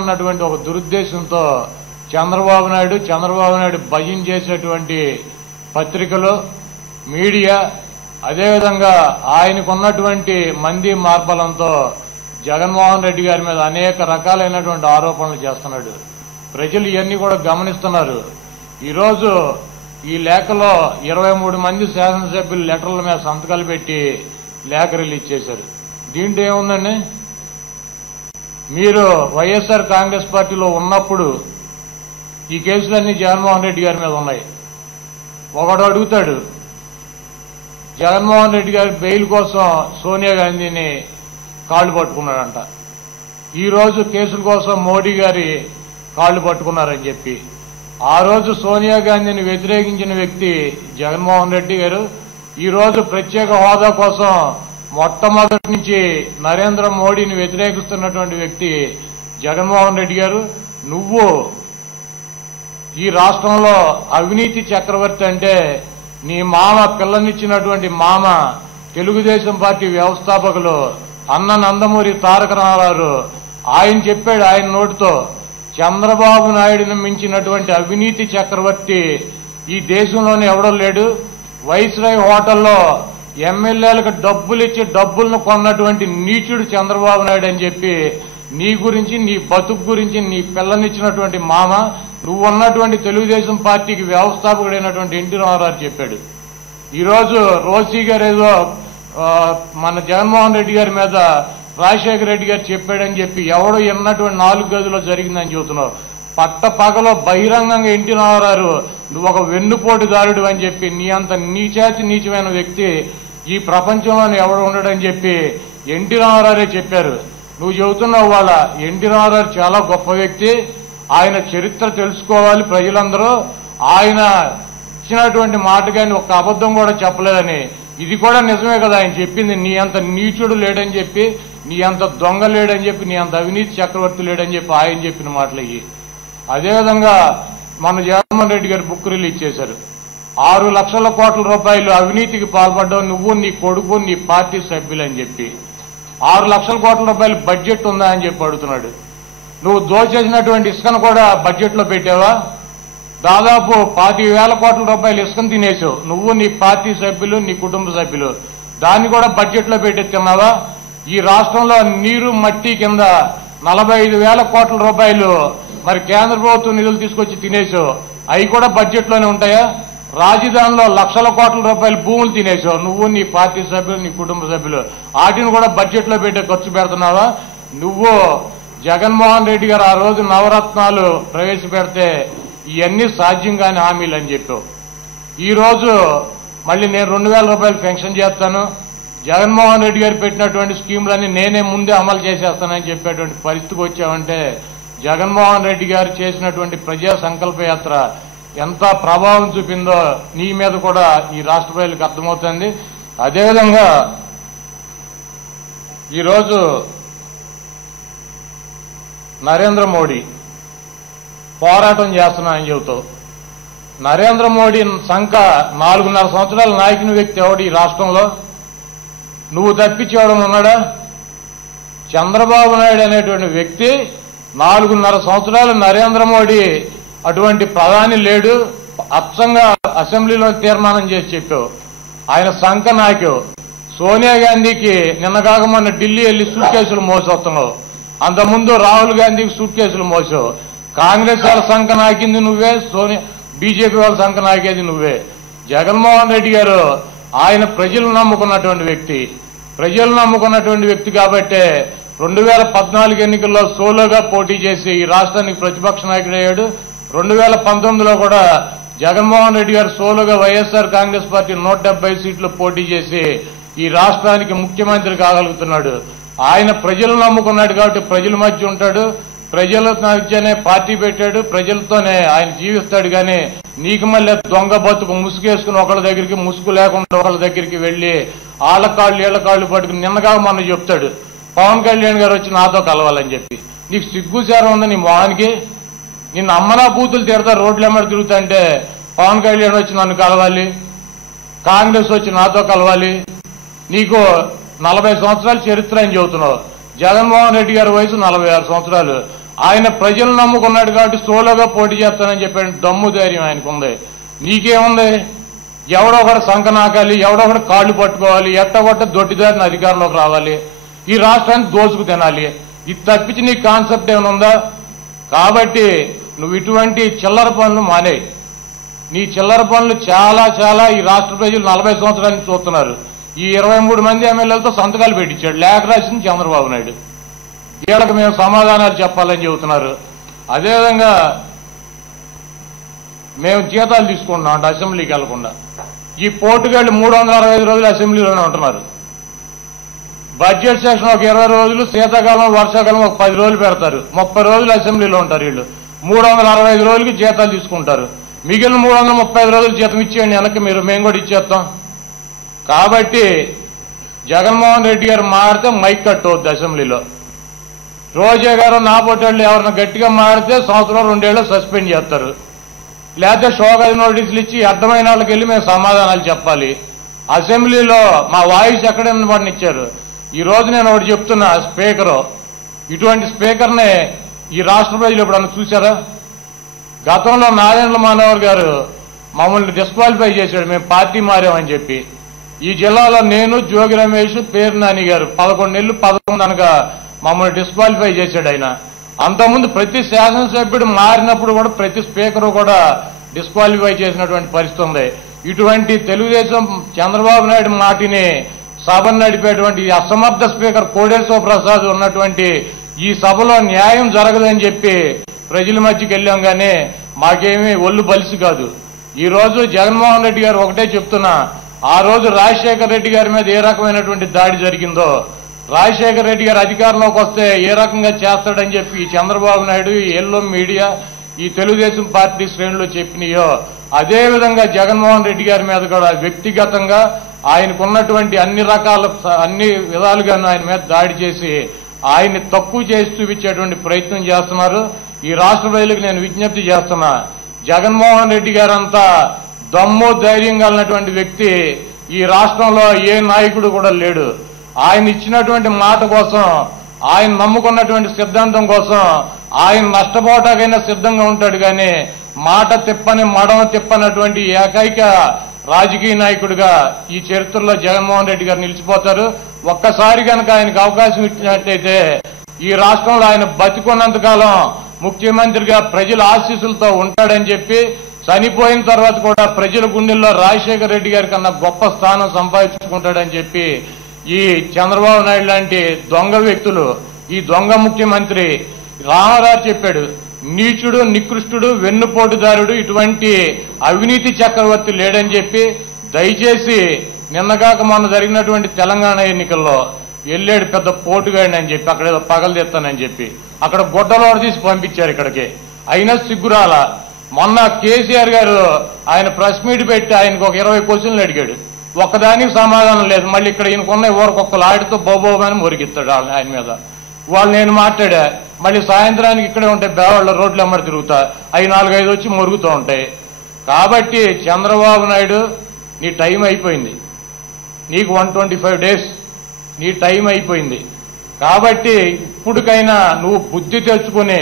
ఉన్నటువంటి ఒక దురుద్దేశంతో చంద్రబాబు నాయుడు భయం చేసేటువంటి పత్రికలు, మీడియా, అదేవిధంగా ఆయనకున్నటువంటి మంది మార్బలంతో జగన్మోహన్ రెడ్డి గారి మీద అనేక రకాలైనటువంటి ఆరోపణలు చేస్తున్నాడు. ప్రజలు ఇవన్నీ కూడా గమనిస్తున్నారు. ఈరోజు ఈ లేఖలో 23 మంది శాసనసభ్యులు లెటర్ల మీద సంతకాలు పెట్టి లేఖ రిలీజ్ చేశారు. దీంట్లో ఏముందండి? మీరు వైఎస్ఆర్ కాంగ్రెస్ పార్టీలో ఉన్నప్పుడు ఈ కేసులన్నీ జగన్మోహన్ రెడ్డి గారి మీద ఉన్నాయి. ఒకడు అడుగుతాడు, జగన్మోహన్ రెడ్డి గారి బెయిల్ కోసం సోనియా గాంధీని కాళ్ళు పట్టుకున్నాడంట. ఈరోజు కేసుల కోసం మోడీ గారి కాళ్ళు పట్టుకున్నారని చెప్పి ఆ రోజు సోనియా గాంధీని వ్యతిరేకించిన వ్యక్తి జగన్మోహన్ రెడ్డి గారు. ఈరోజు ప్రత్యేక హోదా కోసం మొట్టమొదటి నుంచి నరేంద్ర మోడీని వ్యతిరేకిస్తున్నటువంటి వ్యక్తి జగన్మోహన్ రెడ్డి గారు. నువ్వు ఈ రాష్ట్రంలో అవినీతి చక్రవర్తి అంటే నీ మామ, పిల్లనిచ్చినటువంటి మామ, తెలుగుదేశం పార్టీ వ్యవస్థాపకులు అన్న నందమూరి తారక రామారావు ఆయన చెప్పాడు ఆయన నోటితో, చంద్రబాబు నాయుడుని మించినటువంటి అవినీతి చక్రవర్తి ఈ దేశంలోనే ఎవడో లేడు. వైస్రాయ్ హోటల్లో ఎమ్మెల్యేలకు డబ్బులు ఇచ్చి డబ్బులను కొన్నటువంటి నీచుడు చంద్రబాబు నాయుడు అని చెప్పి నీ గురించి, నీ బతుకు గురించి, నీ పిల్లనిచ్చినటువంటి మామ, నువ్వు ఉన్నటువంటి తెలుగుదేశం పార్టీకి వ్యవస్థాపకుడైనటువంటి ఎన్టీ రామారావు చెప్పాడు. ఈరోజు రోసీ గారు ఏదో మన జగన్మోహన్ రెడ్డి గారి మీద రాజశేఖర రెడ్డి గారు చెప్పాడని చెప్పి ఎవడో ఎన్నటువంటి 4 గదుల్లో జరిగిందని చెబుతున్నావు. పట్ట పగలో బహిరంగంగా ఎన్టీ రామారావు నువ్వు ఒక వెన్నుపోటుదారుడు అని చెప్పి, నీ అంత నీచమైన వ్యక్తి ఈ ప్రపంచంలోనే ఎవడు ఉండడని చెప్పి ఎన్టీ రామారావు చెప్పారు. నువ్వు చెబుతున్నావు వాళ్ళ ఎన్టీ రామారావు చాలా గొప్ప వ్యక్తి, ఆయన చరిత్ర తెలుసుకోవాలి ప్రజలందరూ, ఆయన ఇచ్చినటువంటి మాట కానీ ఒక అబద్ధం కూడా చెప్పలేదని. ఇది కూడా నిజమే కదా ఆయన చెప్పింది. నీ అంత నీచుడు లేడని చెప్పి, నీ అంత దొంగ లేడని చెప్పి, నీ అంత అవినీతి చక్రవర్తి లేడని చెప్పి ఆయన చెప్పిన మాటలు ఇవి. అదేవిధంగా మన జగన్మోహన్ రెడ్డి గారు బుక్ రిలీజ్ చేశారు. 6 లక్షల కోట్ల రూపాయలు అవినీతికి పాల్పడ్డావు నువ్వు, నీ కొడుకు, నీ పార్టీ సభ్యులని చెప్పి 6 లక్షల కోట్ల రూపాయలు బడ్జెట్ ఉందా అని చెప్పి అడుగుతున్నాడు. నువ్వు దోచేసినటువంటి ఇసుకను కూడా బడ్జెట్లో పెట్టావా? దాదాపు 25,000 కోట్ల రూపాయలు ఇసుకను తినేసావు నువ్వు, నీ పార్టీ సభ్యులు, నీ కుటుంబ సభ్యులు. దాన్ని కూడా బడ్జెట్లో పెట్టెత్తున్నావా? ఈ రాష్ట్రంలో నీరు మట్టి కింద 45,000 కోట్ల రూపాయలు మరి కేంద్ర ప్రభుత్వం నిధులు తీసుకొచ్చి తినేసావు. అవి కూడా బడ్జెట్లోనే ఉంటాయా? రాజధానిలో లక్షల కోట్ల రూపాయలు భూములు తినేసావు నువ్వు, నీ పార్టీ సభ్యులు, నీ కుటుంబ సభ్యులు. వాటిని కూడా బడ్జెట్లో పెట్టే ఖర్చు పెడుతున్నావా? నువ్వు జగన్మోహన్ రెడ్డి గారు ఆ రోజు నవరత్నాలు ప్రవేశపెడితే ఇవన్నీ సాధ్యం కాని హామీలు అని చెప్పావు. ఈరోజు మళ్ళీ నేను 2,000 రూపాయలు పెన్షన్ చేస్తాను, జగన్మోహన్ రెడ్డి గారు పెట్టినటువంటి స్కీములన్నీ నేనే ముందే అమలు చేసేస్తానని చెప్పేటువంటి పరిస్థితికి వచ్చావంటే జగన్మోహన్ రెడ్డి గారు చేసినటువంటి ప్రజా సంకల్ప యాత్ర ఎంత ప్రభావం చూపిందో నీ మీద కూడా ఈ రాష్ట్ర ప్రజలకు అర్థమవుతుంది. అదేవిధంగా ఈరోజు నరేంద్ర మోడీ పోరాటం చేస్తున్నానని చెబుతావు. నరేంద్ర మోడీ సంఖ 4.5 సంవత్సరాల నాయకుని వ్యక్తి ఎవడు ఈ రాష్ట్రంలో? నువ్వు తప్పించేవడం ఉన్నాడా? చంద్రబాబు నాయుడు అనేటువంటి వ్యక్తి 4.5 సంవత్సరాలు నరేంద్ర మోడీ అటువంటి ప్రధాని లేడు. అచ్చంగా అసెంబ్లీలో తీర్మానం చేసి చెప్పావు. ఆయన సంఖ నాకావు. సోనియా గాంధీకి నిన్నగాక మొన్న ఢిల్లీ వెళ్ళి సూట్ కేసులు మోసొస్తున్నావు. అంతకుముందు రాహుల్ గాంధీకి సూట్ కేసులు మోసావు. కాంగ్రెస్ వాళ్ళ సంఖ నాకింది నువ్వే, బీజేపీ వాళ్ళ సంఖ నాకేది నువ్వే. జగన్మోహన్ రెడ్డి గారు ఆయన ప్రజలు నమ్ముకున్నటువంటి వ్యక్తి కాబట్టే 2014 ఎన్నికల్లో సోలోగా పోటీ చేసి ఈ రాష్ట్రానికి ప్రతిపక్ష నాయకుడు అయ్యాడు. 2019లో కూడా జగన్మోహన్ రెడ్డి గారు సోలోగా వైఎస్ఆర్ కాంగ్రెస్ పార్టీ 170 సీట్లు పోటీ చేసి ఈ రాష్ట్రానికి ముఖ్యమంత్రి కాగలుగుతున్నాడు. ఆయన ప్రజలు నమ్ముకున్నాడు కాబట్టి ప్రజల మధ్య ఉంటాడు, ప్రజల మధ్యనే పార్టీ పెట్టాడు, ప్రజలతోనే ఆయన జీవిస్తాడు. కానీ నీకు మళ్ళీ దొంగ బతుకు ముసుగేసుకుని ఒకళ్ళ దగ్గరికి, ముసుగు లేకుండా ఒకళ్ళ దగ్గరికి వెళ్లి ఆళ్ల కాళ్ళు ఈళ్ల కాళ్ళు పట్టుకుని నిన్నగా మొన్న చెప్తాడు పవన్ కళ్యాణ్ గారు వచ్చి నాతో కలవాలని చెప్పి. నీకు సిగ్గుచారం ఉంది నీ మొహానికి? నిన్ను అమ్మనా బూతులు తిడతా రోడ్లు ఎమ్మడి తిరుగుతుంటే పవన్ కళ్యాణ్ వచ్చి నన్ను కలవాలి, కాంగ్రెస్ వచ్చి నాతో కలవాలి. నీకు 40 సంవత్సరాల చరిత్ర అని చెబుతున్నావు. జగన్మోహన్ రెడ్డి గారి వయసు 46 సంవత్సరాలు. ఆయన ప్రజలు నమ్ముకున్నాడు కాబట్టి సోలోగా పోటీ చేస్తానని చెప్పాడు. దమ్ము ధైర్యం ఆయనకు ఉంది. నీకేముంది? ఎవడో ఒకటి సంక నాకాలి, ఎవడో ఒకటి కాళ్ళు పట్టుకోవాలి, ఎట్టగొట్ట దొడ్డిదారిని అధికారంలోకి రావాలి, ఈ రాష్ట్రాన్ని దోచుకు తినాలి. ఇది తప్పించి నీ కాన్సెప్ట్ ఏమైనా ఉందా? కాబట్టి నువ్వు ఇటువంటి చిల్లర పనులు మానేయి. నీ చిల్లర పనులు చాలా చాలా ఈ రాష్ట్ర ప్రజలు 40 సంవత్సరాల నుంచి చూస్తున్నారు. ఈ 23 మంది ఎమ్మెల్యేలతో సంతకాలు పెట్టించాడు. లేఖ రాసింది చంద్రబాబు నాయుడు. వీళ్ళకి మేము సమాధానాలు చెప్పాలని చెబుతున్నారు. అదేవిధంగా మేము జీతాలు తీసుకుంటున్నాం అంటే అసెంబ్లీకి వెళ్లకుండా. ఈ పోటుగాళ్ళు 365 రోజులు అసెంబ్లీలోనే ఉంటున్నారు. బడ్జెట్ సెషన్ ఒక 20 రోజులు, శీతాకాలం వర్షాకాలం ఒక 10 రోజులు పెడతారు. 30 రోజులు అసెంబ్లీలో ఉంటారు. వీళ్ళు 365 రోజులకి జీతాలు తీసుకుంటారు. మిగిలిన 335 రోజులు జీతం ఇచ్చేయండి వెనక్కి, మేము కూడా ఇచ్చేస్తాం. కాబట్టి జగన్మోహన్ రెడ్డి గారు మారితే మైక్ కట్ అవుద్ది అసెంబ్లీలో. రోజా గారు నా పొట్టేళ్ళు ఎవరైనా గట్టిగా మారితే సంవత్సరం 2 ఏళ్ళు సస్పెండ్ చేస్తారు. లేకపోతే షోకాజ్ నోటీసులు ఇచ్చి అడ్డమైన వాళ్ళకి వెళ్ళి మేము సమాధానాలు చెప్పాలి. అసెంబ్లీలో మా వాయిస్ ఎక్కడ ఇచ్చారు. ఈ రోజు నేను ఒకటి చెప్తున్నా, స్పీకరు, ఇటువంటి స్పీకర్నే ఈ రాష్ట్ర ప్రజలు ఎప్పుడన్నా చూశారా? గతంలో నారాయణ మనోహర్ గారు మమ్మల్ని డిస్క్వాలిఫై చేశాడు, మేము పార్టీ మారామని చెప్పి. ఈ జిల్లాలో నేను, జోగి రమేష్, పేరు నాని గారు 11 నెలలు 11 అనగా మమ్మల్ని డిస్క్వాలిఫై చేశాడు ఆయన. అంతకుముందు ప్రతి శాసనసభ్యుడు మారినప్పుడు కూడా ప్రతి స్పీకరు కూడా డిస్క్వాలిఫై చేసినటువంటి పరిస్థితి ఉంది. ఇటువంటి తెలుగుదేశం చంద్రబాబు నాయుడు మాటిని సభను నడిపేటువంటి అసమర్థ స్పీకర్ కోడెల శివప్రసాద్ ఉన్నటువంటి ఈ సభలో న్యాయం జరగదని చెప్పి ప్రజల మధ్యకి వెళ్ళాం. కానీ మాకేమీ ఒళ్ళు బలిసి కాదు. ఈ రోజు జగన్మోహన్ రెడ్డి గారు ఒకటే చెప్తున్నా, ఆ రోజు రాజశేఖర రెడ్డి గారి మీద ఏ రకమైనటువంటి దాడి జరిగిందో, రాజశేఖర రెడ్డి గారు అధికారంలోకి వస్తే ఏ రకంగా చేస్తాడని చెప్పి ఈ చంద్రబాబు నాయుడు, ఈ ఎల్లో మీడియా, ఈ తెలుగుదేశం పార్టీ శ్రేణులు చెప్పినాయో అదేవిధంగా జగన్మోహన్ రెడ్డి గారి మీద కూడా వ్యక్తిగతంగా ఆయనకున్నటువంటి అన్ని విధాలుగాను ఆయన మీద దాడి చేసి ఆయన్ని తక్కువ చేసి చూపించేటువంటి ప్రయత్నం చేస్తున్నారు. ఈ రాష్ట్ర ప్రజలకు నేను విజ్ఞప్తి చేస్తున్నా, జగన్మోహన్ రెడ్డి గారంతా దమ్ము ధైర్యం కలిగినటువంటి వ్యక్తి ఈ రాష్ట్రంలో ఏ నాయకుడు కూడా లేడు. ఆయన ఇచ్చినటువంటి మాట కోసం, ఆయన నమ్ముకున్నటువంటి సిద్ధాంతం కోసం ఆయన నష్టపోవటాకైనా సిద్ధంగా ఉంటాడు. కానీ మాట తిప్పని మడమ తిప్పనటువంటి ఏకైక రాజకీయ నాయకుడిగా ఈ చరిత్రలో జగన్మోహన్ రెడ్డి గారు నిలిచిపోతారు. ఒక్కసారి కనుక ఆయనకు అవకాశం ఇచ్చినట్లయితే ఈ రాష్ట్రంలో ఆయన బతికున్నంతకాలం ముఖ్యమంత్రిగా ప్రజల ఆశీస్సులతో ఉంటాడని చెప్పి, చనిపోయిన తర్వాత కూడా ప్రజల గుండెల్లో రాజశేఖర రెడ్డి గారి కన్నా గొప్ప స్థానం సంపాదించుకుంటాడని చెప్పి ఈ చంద్రబాబు నాయుడు లాంటి దొంగ వ్యక్తులు, ఈ దొంగ ముఖ్యమంత్రి రామారావు చెప్పాడు, నీచుడు, నికృష్టుడు, వెన్నుపోటుదారుడు, ఇటువంటి అవినీతి చక్రవర్తి లేడని చెప్పి, దయచేసి నిన్నగాక మొన్న జరిగినటువంటి తెలంగాణ ఎన్నికల్లో వెళ్ళాడు పెద్ద పోటుగాడిని అని చెప్పి, అక్కడ ఏదో పగలదెత్తానని చెప్పి అక్కడ గుడ్డలోడ తీసి పంపించారు ఇక్కడికి. అయినా సిగ్గురాల. మొన్న కేసీఆర్ గారు ఆయన ప్రెస్ మీట్ పెట్టి ఆయనకు ఒక 20 క్వశ్చన్లు అడిగాడు, ఒక్కదానికి సమాధానం లేదు. మళ్ళీ ఇక్కడ ఈయనకున్న ఊరకొక్కలు ఆడితో బోబోమని మురిగిస్తాడు ఆయన మీద. వాళ్ళు నేను మాట్లాడా, మళ్ళీ సాయంత్రానికి ఇక్కడే ఉంటాయి బేవాళ్ళ రోడ్లు ఎమ్మడి తిరుగుతా, అవి 4-5 వచ్చి మురుగుతూ ఉంటాయి. కాబట్టి చంద్రబాబు నాయుడు నీ టైం అయిపోయింది, నీకు 125 డేస్ నీ టైం అయిపోయింది. కాబట్టి ఇప్పటికైనా నువ్వు బుద్ధి తెచ్చుకుని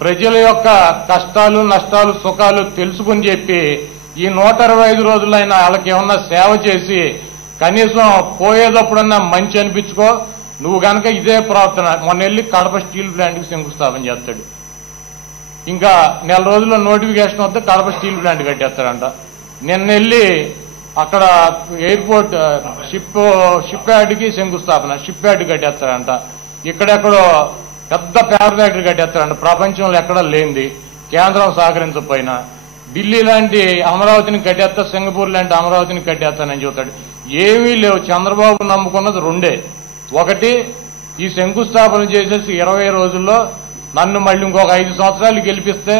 ప్రజల యొక్క కష్టాలు, నష్టాలు, సుఖాలు తెలుసుకుని చెప్పి ఈ 125 రోజులైనా వాళ్ళకి ఏమన్నా సేవ చేసి కనీసం పోయేటప్పుడన్నా మంచి అనిపించుకో. నువ్వు గనక ఇదే ప్రవర్తన, మొన్న వెళ్ళి కడప స్టీల్ ప్లాంట్కి శంకుస్థాపన చేస్తాడు. ఇంకా నెల రోజుల్లో నోటిఫికేషన్ వస్తే కడప స్టీల్ ప్లాంట్ కట్టేస్తాడంట. నిన్న వెళ్ళి అక్కడ ఎయిర్పోర్ట్ షిప్ యార్డ్కి శంకుస్థాపన, షిప్ యార్డ్ కట్టేస్తాడంట. ఇక్కడెక్కడో పెద్ద పేపర్ ఫ్యాక్టరీ కట్టేస్తాడంట, ప్రపంచంలో ఎక్కడా లేనిది, కేంద్రం సహకరించకపోయినా. ఢిల్లీ లాంటి అమరావతిని కట్టేస్తా, సింగపూర్ లాంటి అమరావతిని కట్టేస్తానని చెబుతాడు. ఏమీ లేవు. చంద్రబాబు నమ్ముకున్నది రెండే. ఒకటి, ఈ శంకుస్థాపన చేసేసి 20 రోజుల్లో నన్ను మళ్ళీ ఇంకొక 5 సంవత్సరాలు గెలిపిస్తే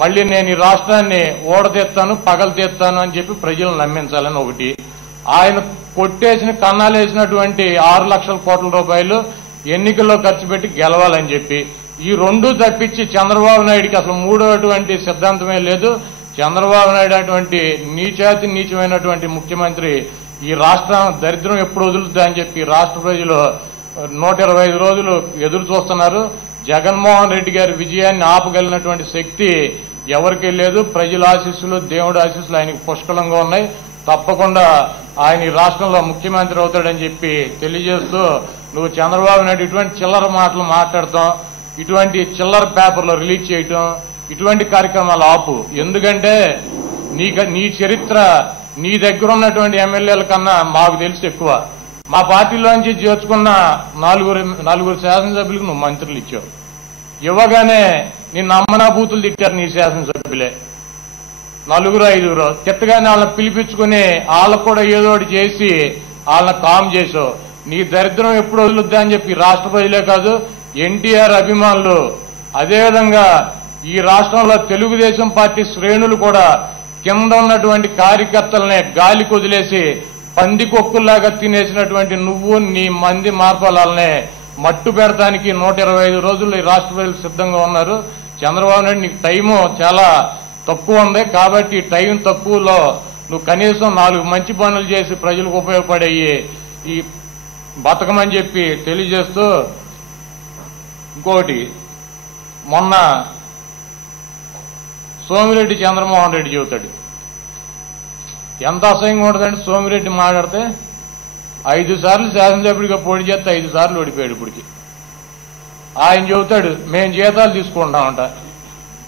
మళ్ళీ నేను ఈ రాష్ట్రాన్ని ఓడతీస్తాను, పగలు తీస్తాను అని చెప్పి ప్రజలను నమ్మించాలని ఒకటి. ఆయన కొట్టేసిన కన్నాలేసినటువంటి 6 లక్షల కోట్ల రూపాయలు ఎన్నికల్లో ఖర్చు పెట్టి గెలవాలని చెప్పి, ఈ రెండు తప్పించి చంద్రబాబు నాయుడికి అసలు మూడోటువంటి సిద్ధాంతమే లేదు. చంద్రబాబు నాయుడు అటువంటి నీచమైనటువంటి ముఖ్యమంత్రి ఈ రాష్ట్రం దరిద్రం ఎప్పుడు వదులుతా అని చెప్పి రాష్ట్ర ప్రజలు 125 రోజులు ఎదురు చూస్తున్నారు. జగన్మోహన్ రెడ్డి గారి విజయాన్ని ఆపగలిగినటువంటి శక్తి ఎవరికీ లేదు. ప్రజల ఆశీస్సులు, దేవుడి ఆశీస్సులు ఆయనకు పుష్కలంగా ఉన్నాయి. తప్పకుండా ఆయన ఈ రాష్ట్రంలో ముఖ్యమంత్రి అవుతాడని చెప్పి తెలియజేస్తూ, నువ్వు చంద్రబాబు నాయుడు ఇటువంటి చిల్లర మాటలు మాట్లాడతాం, ఇటువంటి చిల్లర పేపర్లు రిలీజ్ చేయటం, ఇటువంటి కార్యక్రమాలు ఆపు. ఎందుకంటే నీ చరిత్ర నీ దగ్గర ఉన్నటువంటి ఎమ్మెల్యేల కన్నా మాకు తెలిసి ఎక్కువ. మా పార్టీలోంచి చేర్చుకున్న నలుగురు శాసనసభ్యులకు నువ్వు మంత్రులు ఇచ్చావు. ఇవ్వగానే నిన్ను అమ్మనా బూతులు తిట్టారు నీ శాసనసభ్యులే, 4-5. తిట్టగానే వాళ్ళని పిలిపించుకుని వాళ్ళకు కూడా ఏదో ఒకటి చేసి వాళ్ళని కామ్ చేసావు. నీ దరిద్రం ఎప్పుడు వదులుద్దా అని చెప్పి రాష్ట్ర ప్రజలే కాదు, ఎన్టీఆర్ అభిమానులు, అదేవిధంగా ఈ రాష్ట్రంలో తెలుగుదేశం పార్టీ శ్రేణులు కూడా కింద ఉన్నటువంటి కార్యకర్తలనే గాలి కొదిలేసి పందికొక్కుల్లాగా తినేసినటువంటి నువ్వు, నీ మంది మార్పాలనే మట్టు పెడతానికి 125 రోజుల్లో ఈ రాష్ట్ర ప్రజలు సిద్ధంగా ఉన్నారు. చంద్రబాబు నాయుడు నీకు టైము చాలా తక్కువ ఉంది కాబట్టి టైం తక్కువలో నువ్వు కనీసం 4 మంచి పనులు చేసి ప్రజలకు ఉపయోగపడేవి ఈ బతకమని చెప్పి తెలియజేస్తూ, ఇంకోటి మొన్న సోమిరెడ్డి చంద్రమోహన్ రెడ్డి చెబుతాడు, ఎంత అసహ్యంగా ఉంటుందంటే సోమిరెడ్డి మాట్లాడితే 5 సార్లు శాసనసభ్యుడిగా పోటీ చేస్తే 5 సార్లు ఓడిపోయాడు. ఇప్పటికి ఆయన చెబుతాడు మేము జీతాలు తీసుకుంటామంట.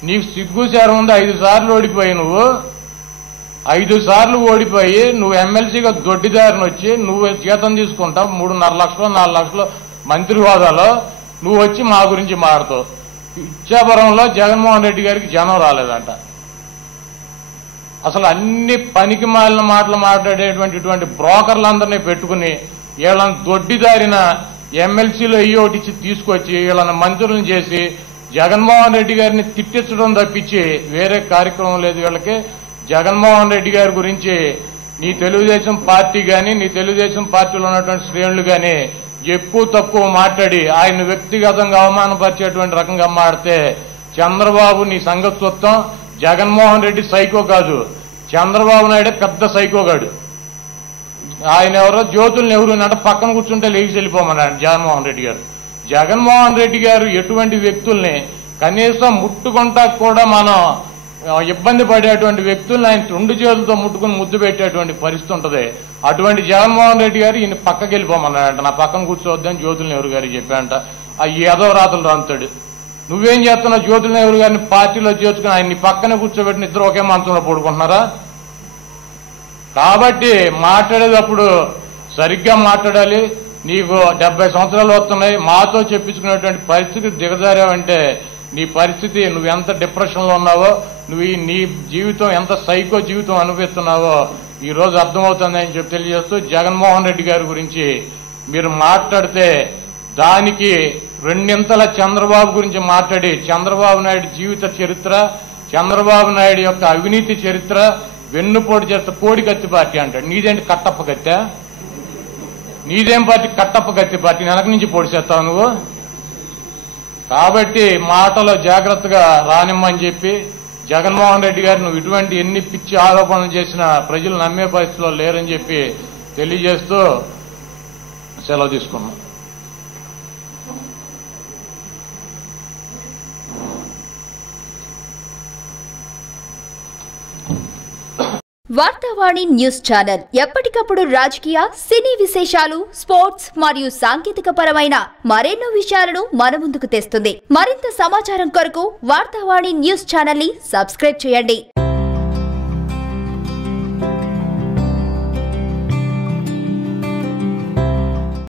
నీకు సిగ్గుచారం ఉంది. 5 సార్లు ఓడిపోయి నువ్వు 5 సార్లు ఓడిపోయి నువ్వు ఎమ్మెల్సీగా దొడ్డిదారిని వచ్చి నువ్వు జీతం తీసుకుంటావు 3.5 లక్షలు 4 లక్షలు మంత్రి హోదాలో నువ్వు వచ్చి మా గురించి మాట్లాడుతావు. ఇచ్చాపురంలో జగన్మోహన్ రెడ్డి గారికి జనం రాలేదంట. అసలు అన్ని పనికి మాలిన మాటలు మాట్లాడేటువంటి ఇటువంటి బ్రోకర్లందరినీ పెట్టుకుని వీళ్ళని దొడ్డిదారిన ఎమ్మెల్సీలో ఒకటి ఇచ్చి తీసుకొచ్చి వీళ్ళని మంత్రులను చేసి జగన్మోహన్ రెడ్డి గారిని తిట్టించడం తప్పించి వేరే కార్యక్రమం లేదు వీళ్ళకి. జగన్మోహన్ రెడ్డి గారి గురించి నీ తెలుగుదేశం పార్టీ కానీ నీ తెలుగుదేశం పార్టీలో ఉన్నటువంటి శ్రేణులు కానీ ఎక్కువ తక్కువ మాట్లాడి ఆయన వ్యక్తిగతంగా అవమానపరిచేటువంటి రకంగా మాడితే చంద్రబాబు నీ సంగతి చూస్తాం. జగన్మోహన్ రెడ్డి సైకో కాదు, చంద్రబాబు నాయుడే పెద్ద సైకోగాడు. ఆయన ఎవరో జ్యోతులు నెహ్రూ అంటే పక్కన కూర్చుంటే లేచి వెళ్ళిపోమన్నాడు జగన్మోహన్ రెడ్డి గారు. జగన్మోహన్ రెడ్డి గారు ఎటువంటి వ్యక్తుల్ని కనీసం ముట్టుకుంటా కూడా మనం ఇబ్బంది పడేటువంటి వ్యక్తుల్ని ఆయన 2 చేతులతో ముట్టుకుని ముద్దు పెట్టేటువంటి పరిస్థితి ఉంటుంది. అటువంటి జగన్మోహన్ రెడ్డి గారు ఈయన పక్కకి వెళ్ళిపోమన్నాడంట. నా పక్కన కూర్చోవద్దని జ్యోతుల నెహ్రూ గారికి చెప్పాడంట. ఆ ఏదో రాతలు రాంతాడు. నువ్వేం చేస్తున్నావు? జ్యోతుల నెహ్రూ గారిని పార్టీలో చేర్చుకుని ఆయన్ని పక్కనే కూర్చోబెట్టిన ఇద్దరు ఒకే మంచంలో పడుకుంటున్నారా? కాబట్టి మాట్లాడేటప్పుడు సరిగ్గా మాట్లాడాలి. నీకు 70 సంవత్సరాలు వస్తున్నాయి, మాతో చెప్పించుకునేటువంటి పరిస్థితి దిగజారావంటే నీ పరిస్థితి నువ్వు ఎంత డిప్రెషన్లో ఉన్నావో, నువ్వు నీ జీవితం ఎంత సైకో జీవితం అనుభవిస్తున్నావో ఈరోజు అర్థమవుతుందని చెప్పి తెలియజేస్తూ, జగన్మోహన్ రెడ్డి గారి గురించి మీరు మాట్లాడితే దానికి 2 చంద్రబాబు గురించి మాట్లాడి చంద్రబాబు నాయుడు జీవిత చరిత్ర, చంద్రబాబు నాయుడు యొక్క అవినీతి చరిత్ర వెన్నుపోటు చేస్తే కోడి కత్తి పార్టీ అంటాడు. నీదేంటి కట్టప్ప కత్తా? నీదేం పార్టీ? కట్టప్ప కత్తి పార్టీ వెనక నుంచి పొడి చేస్తావు నువ్వు. కాబట్టి మాటలో జాగ్రత్తగా రానిమ్మని చెప్పి జగన్మోహన్ రెడ్డి గారు నువ్వు ఇటువంటి ఎన్ని పిచ్చి ఆరోపణలు చేసినా ప్రజలు నమ్మే పరిస్థితిలో లేరని చెప్పి తెలియజేస్తూ సెలవు తీసుకున్నాం. వార్తావాణి న్యూస్ ఛానల్ ఎప్పటికప్పుడు రాజకీయ, సినీ విశేషాలు, స్పోర్ట్స్ మరియు సాంకేతిక పరమైన మరెన్నో విషయాలను మన ముందుకు తెస్తుంది. మరింత సమాచారం కొరకు వార్తావాణి న్యూస్ ఛానల్ ని సబ్స్క్రైబ్ చేయండి.